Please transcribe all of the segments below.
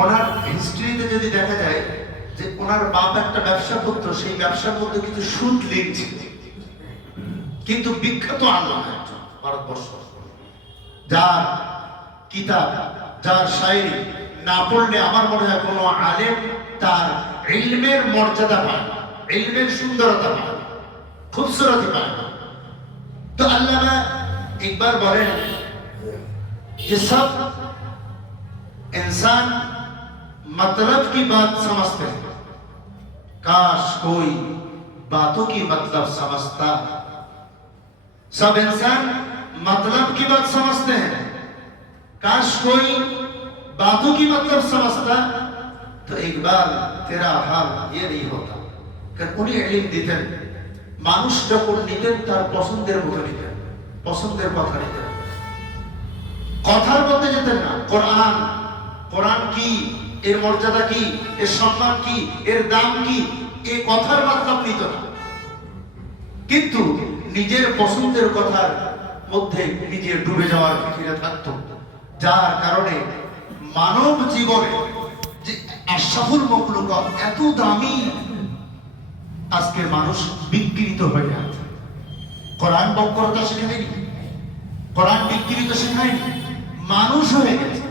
ওনার হিস্ট্রিতে যদি দেখা যায় যে ওনার বাপ একটা ব্যবসা করতো, সেই ব্যবসার মধ্যে কিছু সুদ লিঙ্ক ছিল, কিন্তু বিখ্যাত আল্লামা একজন ভারতবর্ষ, যার কিতাব, যার শায়রি না পড়লে আমার মনে হয় কোনো আলেম তার ইলমের মর্যাদা পায় না, ইলমের সুন্দরতা পায় না, খুবসুরতি পায় না। তো আল্লামা ইকবাল বলেন कि सब इंसान मतलब की बात समझते हैं, काश कोई बातों की मतलब समझता। सब इंसान मतलब की बात समझते हैं, काश कोई बातों की मतलब समझता। तो इकबाल तेरा हाल ये नहीं होता। উনি ইলম দিতেন, মানুষ যখন নিতেন তার পছন্দের মতো নিতেন, পছন্দের কথা নিতেন, কথার মধ্যে যেতেন না। কোরআন, কোরআন কি, এর মর্যাদা কি, এর সম্মান কি, এর দাম কি, এই কথার মাত্রা নিত না, কিন্তু নিজের পছন্দের কথার মধ্যে নিজে ডুবে যাওয়ার ফিকিরে থাকত, যার কারণে মানব জীবনে যে আশরাফুল মাখলুকাত এত দামি, আজকে মানুষ বিকৃত হয়ে আছে। কোরআন বক্রতা শেখায়নি, কোরআন বিকৃত শেখায়নি, মানুষ হয়ে গেছে।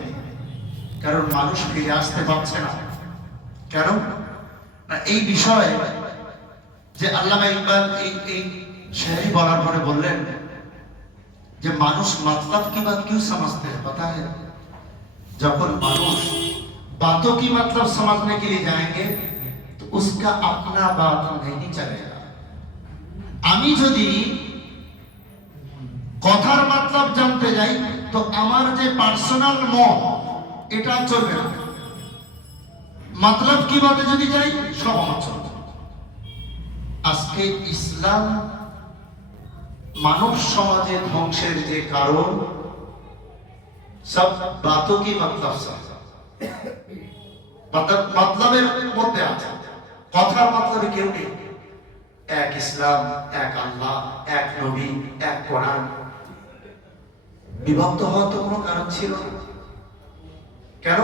কারণ মানুষ ফিরে আসতে পারছে না। কেন না, এই বিষয়ে যে আল্লামা ইকবাল এই শায়রি বলার পরে বললেন যে মানুষ मतलब की बात क्यों समझते हैं पता है, যখন মানুষ बातों की मतलब समझने के लिए जाएंगे तो उसका अपना बात नहीं चलेगा। আমি যদি কথার मतलब জানতে যাই তো আমার যে পার্সোনাল মত এটা চলবে না, मतलब की बाते যদি যাই সব আমার চলবে। আজকে ইসলাম মানব সমাজে ধ্বংসের যে কারণ, সব বাতোं की मतलब मतलबের মধ্যে আছে, কথার मतलबে কেউ নেই। এক ইসলাম, এক আল্লাহ, এক নবী, এক কোরআন, বিভক্ত হওয়ার তো কোনো কারণ ছিল না। কেন?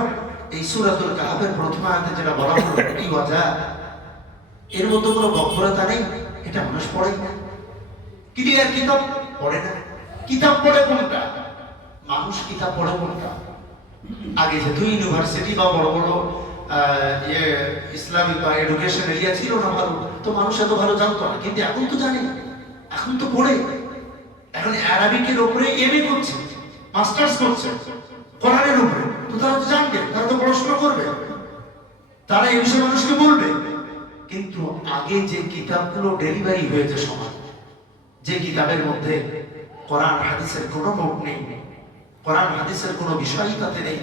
এই সূরাতুল কাহফের প্রথম আয়াতে যেটা বলা হলো কি ওয়াজা, এর মধ্যে কোনো বক্রতা নেই, এটা মানুষ পড়ে না, ক্লিয়ার কিতাব পড়ে না। কিতাব পড়ে কোনটা? মানুষ কিতাব পড়ে কোনটা? আগে যেহেতু ইউনিভার্সিটি বা বড় বড় ইসলামিক বা এডুকেশন এরিয়া ছিল না ভালো, তো মানুষ এত ভালো জানতো না, কিন্তু এখন তো জানে, এখন তো পড়ে, এখন আরবিকের উপরে এমএ করছে, মাস্টার্স করছে, কোরআনের উপরে, তো তারা তো জানবে, তারা তো পড়াশোনা করবে, তারা এই বিষয়ে মানুষকে বলবে। কিন্তু আগে যে কিতাবগুলো ডেলিভারি হয়েছে সমাজ, যে কিতাবের মধ্যে কোরআন হাদিসের কোনো নোট নেই, কোরআন হাদিসের কোনো বিষয় তাতে নেই,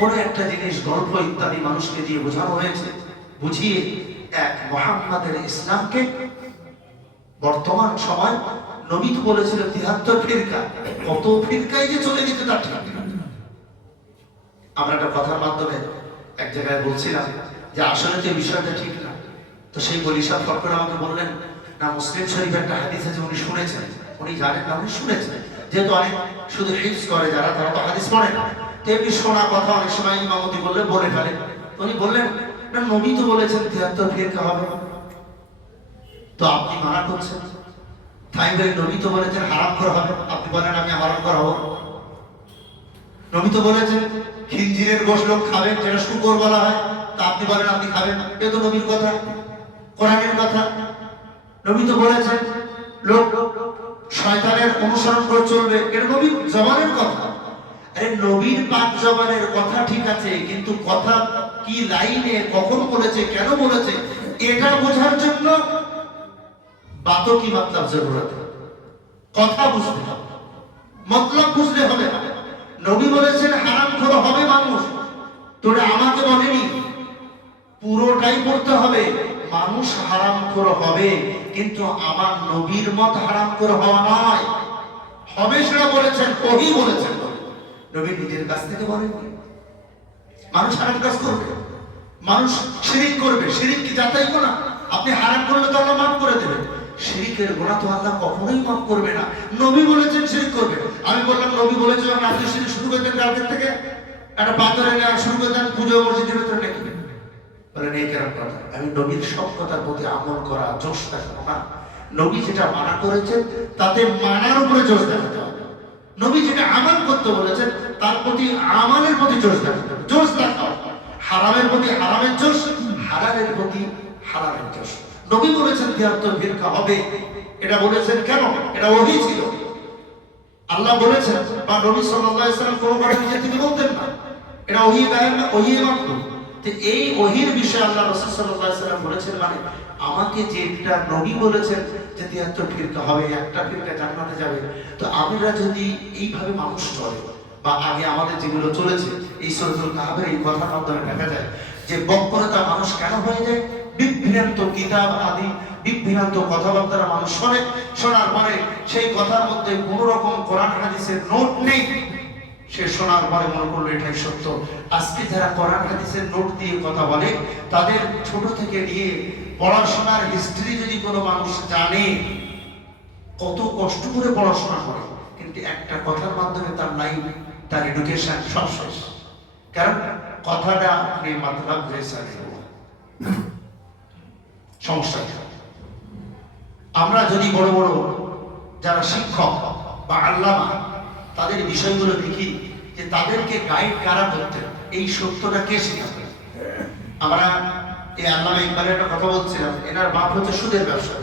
কোনো একটা জিনিস গল্প ইত্যাদি মানুষকে দিয়ে বোঝানো হয়েছে, বুঝিয়ে এক মুহাম্মাদের ইসলামকে বর্তমান সময় নবী তো বলেছিল ৭৩ ফিরকা, কত ফিরকায় যে চলে যেতে তার ঠিক না। আমরা একটা কথার মাধ্যমে এক জায়গায় বলছিলাম যে আসলে যে বিষয়টা ঠিক না, তো সেই বলি সাহেব ফট করে আমাকে বললেন না, মুসলিম শরীফের একটা হাদিস আছে, উনি শুনেছেন, উনি জানেন না, উনি শুনেছেন, যেহেতু অনেক শুধু হিফজ করে যারা, তারা তো হাদিস পড়ে না, তেমনি শোনা কথা অনেক সময় ইমামতি বললে বলে ফেলে। উনি বললেন না, নবী তো বলেছেন ৭৩ ফিরকা হবে, তো আপনি মানা করছেন। তাই বলে নবী তো বলেছেন হারাম করা হবে, আপনি বলেন আমি হারাম করা হবো। নবী তো বলেছেন খিনজিরের গোশত লোক খাবেন, যেটা শুকর বলা হয়, তা আপনি বলেন আপনি খাবেন, এ তো নবীর কথা, কোরআনের কথা। নবী তো বলেছেন লোক শয়তানের অনুসরণ করে চলবে, এটা নবীর জবানের কথা। আরে নবীর পাক জবানের কথা ঠিক আছে, কিন্তু কথা কি লাইনে কখন বলেছে, কেন বলেছে, এটা বোঝার জন্য বাতও কি মতলব জরুরত, কথা বুঝতে হবে, মতলব বুঝলে হবে না। নবী বলেছেন হারাম খোর হবে মানুষ, তোরা আমাকে বলেনি, পুরোটাই পড়তে হবে। মানুষ হারাম খোর হবে, কিন্তু আমার নবীর মত হারাম খোর হওয়া নয়, হবে সেটা বলেছেন, ওহি বলেছেন, নবী নিজের কাছ থেকে বলেননি। মানুষ হারাম কাজ করবে, মানুষ শিরিক করবে, শিরিক কি যাতাই না? আপনি হারাম করলে তো আল্লাহ মাফ করে দেবেন, শিরিকের গুনাহ তো আল্লাহ কখনোই মাফ করবে না। নবী বলেছেন শিরিক করবে, আমি বললাম নবী বলেছেন আপনি শিরিক শুরু করবেন কালকে থেকে, একটা পাথর এনে আর শুরু করে দেন পুজো মসজিদের ভিতরে নাকি বলেন এই কেন কথা? আমি নবীর সব কথার প্রতি আমল করা জোশ দেখাবো না। নবী যেটা মানা করেছেন তাতে মানার উপরে জোশ দেখাতে হবে। নবী যেটা আমল করতে বলেছেন তার প্রতি আমলের প্রতি জোশ দেখাতে হবে, জোশ দেখাও। হারামের প্রতি হারামের জোশ, হালালের প্রতি হালালের জোশ। নবী বলেছেন ৭৩ ফিরকা হবে, এটা বলেছেন কেন? এটা ওহী ছিল, আল্লাহ বলেছেন, বা নবী সাল্লাল্লাহু আলাইহি ওয়াসাল্লাম কোনো কথা নিজে থেকে বলতেন না, এটা ওহী বায়ান না, ওহী মাত্র। তো এই ওহীর বিষয়ে আল্লাহ রাসূল সাল্লাল্লাহু আলাইহি ওয়াসাল্লাম বলেছেন, মানে আমাকে যেটা নবী বলেছেন যে ৭৩ ফিরকা হবে, একটা ফিরকা জান্নাতে যাবে, তো আমরা যদি এইভাবে মানুষ চলে, বা আগে আমাদের যেগুলো চলেছে এই সূরাতুল কাহফের এই কথার মাধ্যমে দেখা যায় যে বক্রতা মানুষ কেন হয়ে যায়, বিভ্রান্ত কিতাব আদি বিভ্রান্ত কথাবার্তা মানুষ শোনে, শোনার পরে সেই কথার মধ্যে কোনো রকম কোরআন হাদিসের নোট নেই, সে শোনার পরে মনে করলো এটাই সত্য। আজকে যারা কোরআন হাদিসের নোট দিয়ে কথা বলে তাদের ছোট থেকে নিয়ে পড়াশোনার হিস্ট্রি যদি কোনো মানুষ জানে, কত কষ্ট করে পড়াশোনা করে, কিন্তু একটা কথার মাধ্যমে তার লাইফ, তার এডুকেশন সব শেষ। কারণ কথাটা আপনি মাতলাব জেসা সমস্যা। আমরা যদি বড় বড় যারা শিক্ষক বা আল্লামা তাদের বিষয়গুলো দেখি যে তাদেরকে গাইড কারা করতেন, এই সত্যটা কে শেখাতেন? আমরা এই আল্লামা ইকবালের একটা কথা বলছিলাম, এনার বাপ হচ্ছে সুদের ব্যবসা,